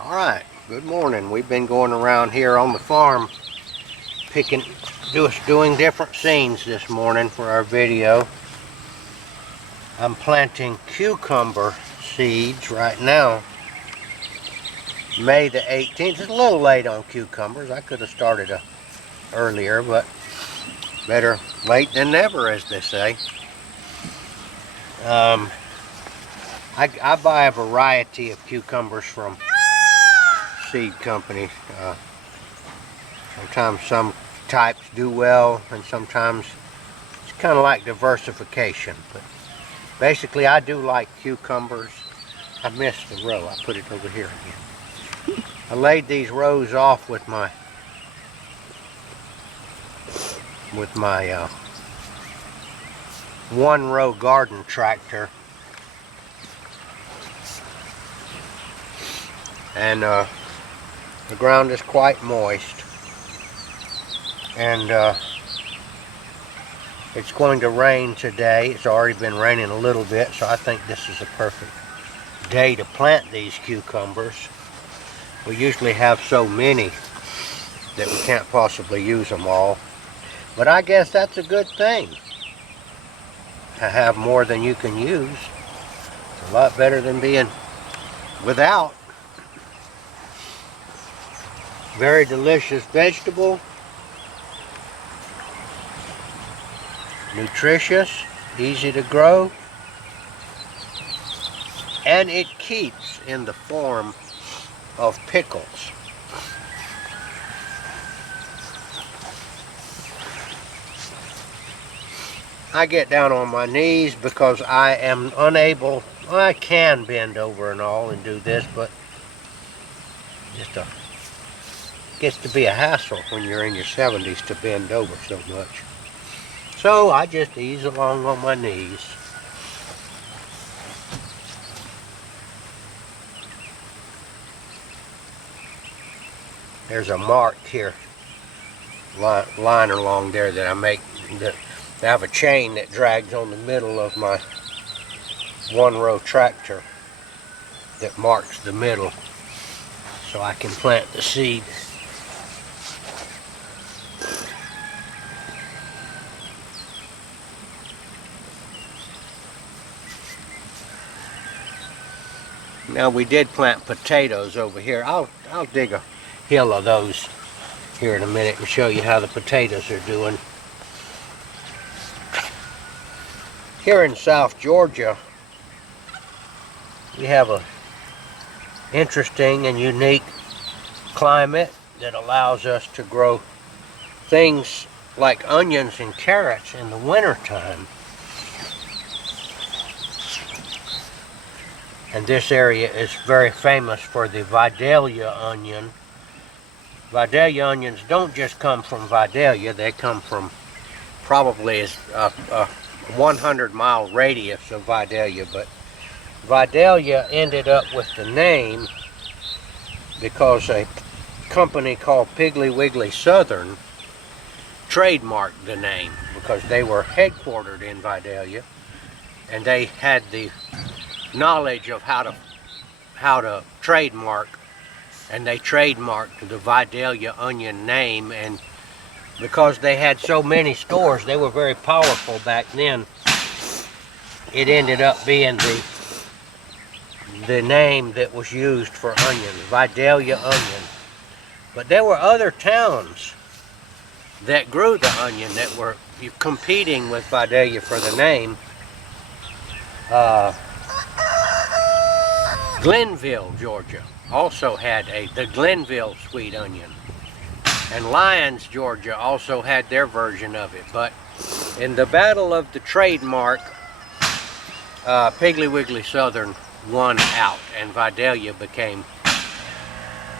Alright, good morning. We've been going around here on the farm doing different scenes this morning for our video. I'm planting cucumber seeds right now. May the 18th. It's a little late on cucumbers. I could have started earlier, but better late than never, as they say. I buy a variety of cucumbers from seed companies. Sometimes some types do well, and sometimes it's kind of like diversification. But basically, I do like cucumbers. I missed the row. I put it over here again. I laid these rows off with my one-row garden tractor, and the ground is quite moist, and it's going to rain today. It's already been raining a little bit, so I think this is a perfect day to plant these cucumbers. We usually have so many that we can't possibly use them all, but I guess that's a good thing. To have more than you can use. It's a lot better than being without. Very delicious vegetable. Nutritious, easy to grow. And it keeps in the form of pickles. I get down on my knees because I am unable. I can bend over and all and do this, but gets to be a hassle when you're in your 70s to bend over so much. So I just ease along on my knees. There's a mark here, line along there that I make. I have a chain that drags on the middle of my one-row tractor that marks the middle so I can plant the seed. Now we did plant potatoes over here. I'll dig a hill of those here in a minute and show you how the potatoes are doing. Here in South Georgia, we have a interesting and unique climate that allows us to grow things like onions and carrots in the wintertime. And this area is very famous for the Vidalia onion. Vidalia onions don't just come from Vidalia, they come from probably a 100-mile radius of Vidalia, but Vidalia ended up with the name because a company called Piggly Wiggly Southern trademarked the name because they were headquartered in Vidalia and they had the knowledge of how to trademark, and they trademarked the Vidalia onion name. And because they had so many stores, they were very powerful back then, it ended up being the name that was used for onions, Vidalia onion. But there were other towns that grew the onion that were competing with Vidalia for the name. Glenville, Georgia also had the Glenville sweet onion. And Lyons, Georgia also had their version of it. But in the battle of the trademark, Piggly Wiggly Southern won out and Vidalia became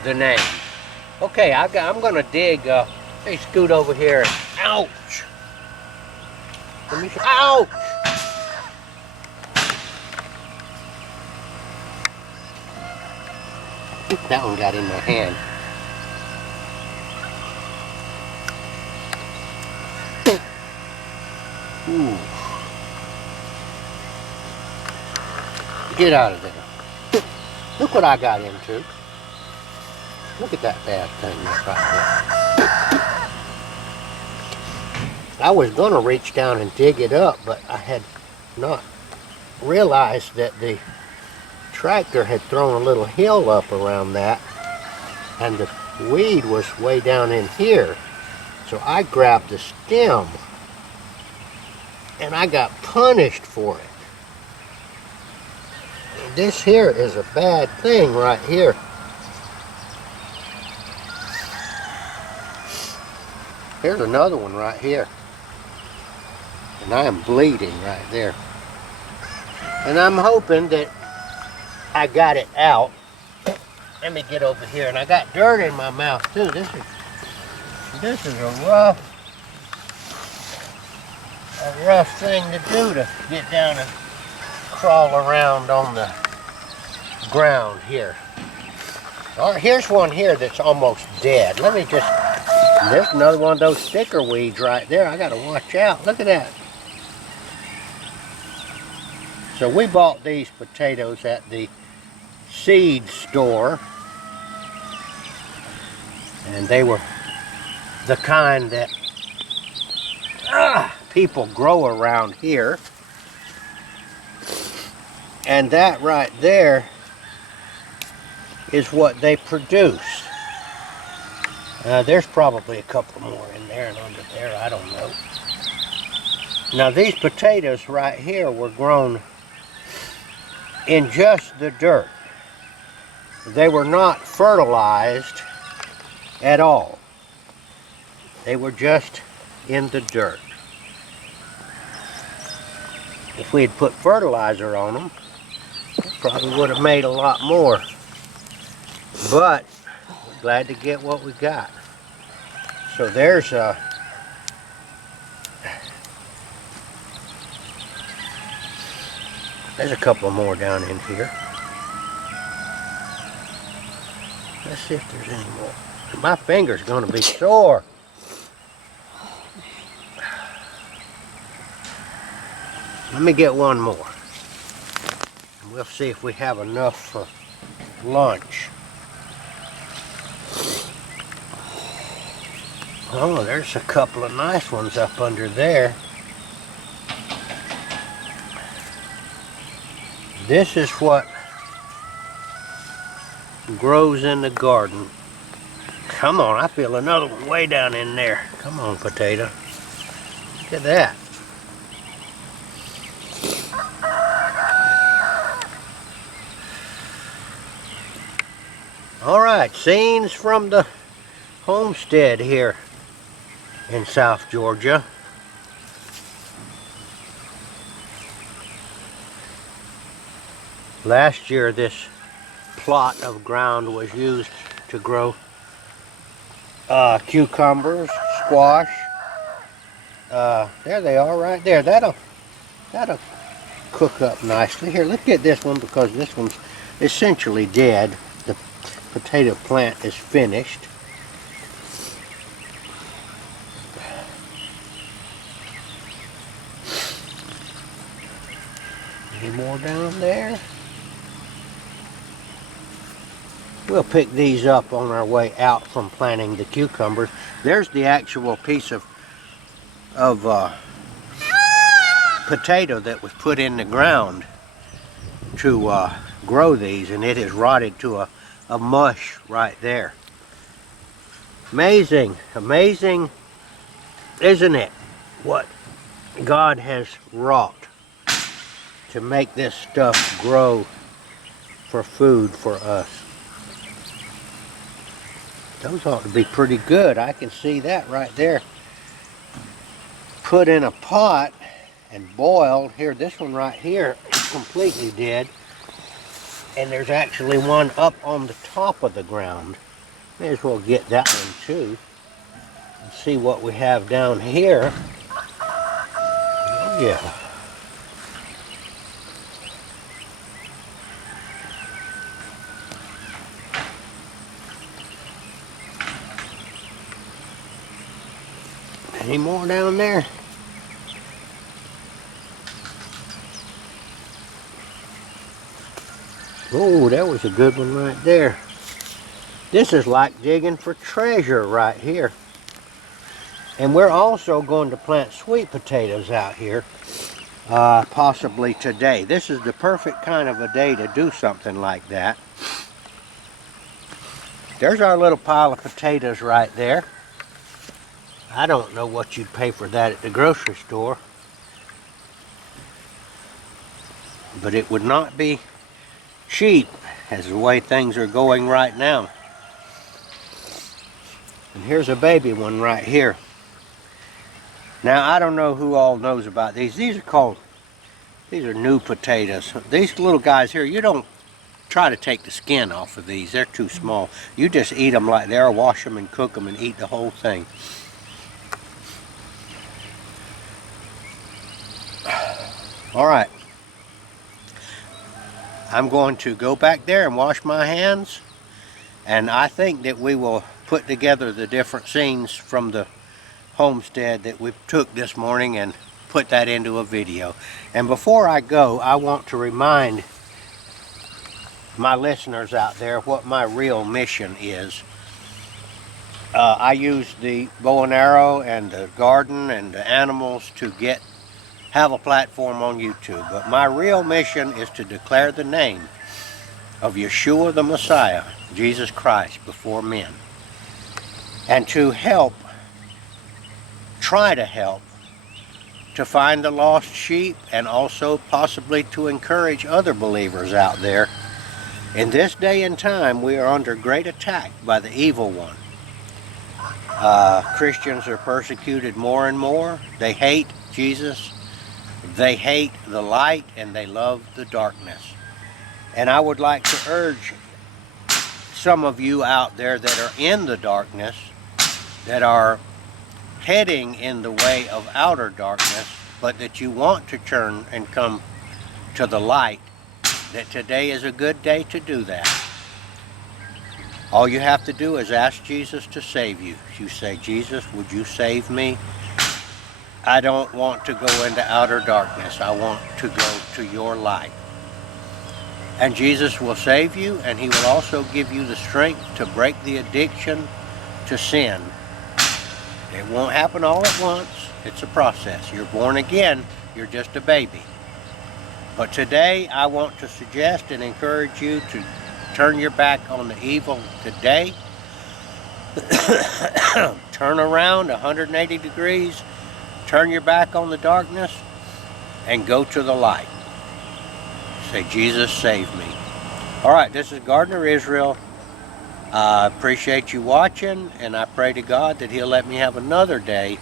the name. Okay, I'm gonna dig, let me scoot over here. Ouch! Ouch! That one got in my hand. Ooh. Get out of there. Look what I got into. Look at that bad thing right there. I was going to reach down and dig it up, but I had not realized that the tractor had thrown a little hill up around that, and the weed was way down in here. So I grabbed the stem, and I got punished for it. This here is a bad thing right here. Here's another one right here. And I am bleeding right there. And I'm hoping that I got it out. Let me get over here. And I got dirt in my mouth too. This is a rough thing to do, to get down and crawl around on the ground here. All right, here's one here that's almost dead. Let me just, there's another one of those sticker weeds right there. I gotta watch out. Look at that. So we bought these potatoes at the seed store, and they were the kind that people grow around here. And that right there is what they produce. There's probably a couple more in there and under there, I don't know. Now these potatoes right here were grown in just the dirt. They were not fertilized at all. They were just in the dirt. If we had put fertilizer on them, probably would have made a lot more. But we're glad to get what we got. So there's a couple more down in here. Let's see if there's any more. My finger's gonna be sore. Let me get one more. And we'll see if we have enough for lunch. Oh, there's a couple of nice ones up under there. This is what grows in the garden. Come on, I feel another one way down in there. Come on, potato. Look at that. All right, scenes from the homestead here in South Georgia. Last year this plot of ground was used to grow cucumbers, squash. There they are right there. That'll cook up nicely. Here, let's get this one because this one's essentially dead. The potato plant is finished. Any more down there? We'll pick these up on our way out from planting the cucumbers. There's the actual piece of potato that was put in the ground to grow these, and it has rotted to a mush right there. Amazing, amazing, isn't it, what God has wrought to make this stuff grow for food for us. Those ought to be pretty good. I can see that right there. Put in a pot and boiled. Here, this one right here is completely dead. And there's actually one up on the top of the ground. May as well get that one too. And see what we have down here. Oh yeah. Any more down there? Oh, that was a good one right there. This is like digging for treasure right here. And we're also going to plant sweet potatoes out here, possibly today. This is the perfect kind of a day to do something like that. There's our little pile of potatoes right there. I don't know what you'd pay for that at the grocery store, but it would not be cheap as the way things are going right now. And here's a baby one right here. Now, I don't know who all knows about these. These are new potatoes. These little guys here, you don't try to take the skin off of these. They're too small. You just eat them like they are, wash them and cook them and eat the whole thing. All right. I'm going to go back there and wash my hands, and I think that we will put together the different scenes from the homestead that we took this morning and put that into a video. And before I go, I want to remind my listeners out there what my real mission is. I use the bow and arrow and the garden and the animals to have a platform on YouTube, but my real mission is to declare the name of Yeshua the Messiah, Jesus Christ, before men, and to try to help to find the lost sheep, and also possibly to encourage other believers out there. In this day and time, we are under great attack by the evil one. Christians are persecuted more and more. They hate Jesus. They hate the light, and they love the darkness. And I would like to urge some of you out there that are in the darkness, that are heading in the way of outer darkness, but that you want to turn and come to the light, that today is a good day to do that. All you have to do is ask Jesus to save you. You say, Jesus, would you save me? I don't want to go into outer darkness. I want to go to your light. And Jesus will save you, and he will also give you the strength to break the addiction to sin. It won't happen all at once. It's a process. You're born again. You're just a baby. But today, I want to suggest and encourage you to turn your back on the evil today. Turn around 180 degrees. Turn your back on the darkness and go to the light. Say, Jesus, save me. All right, this is Gardener Israel. I appreciate you watching, and I pray to God that he'll let me have another day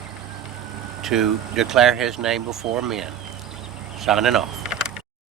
to declare his name before men. Signing off.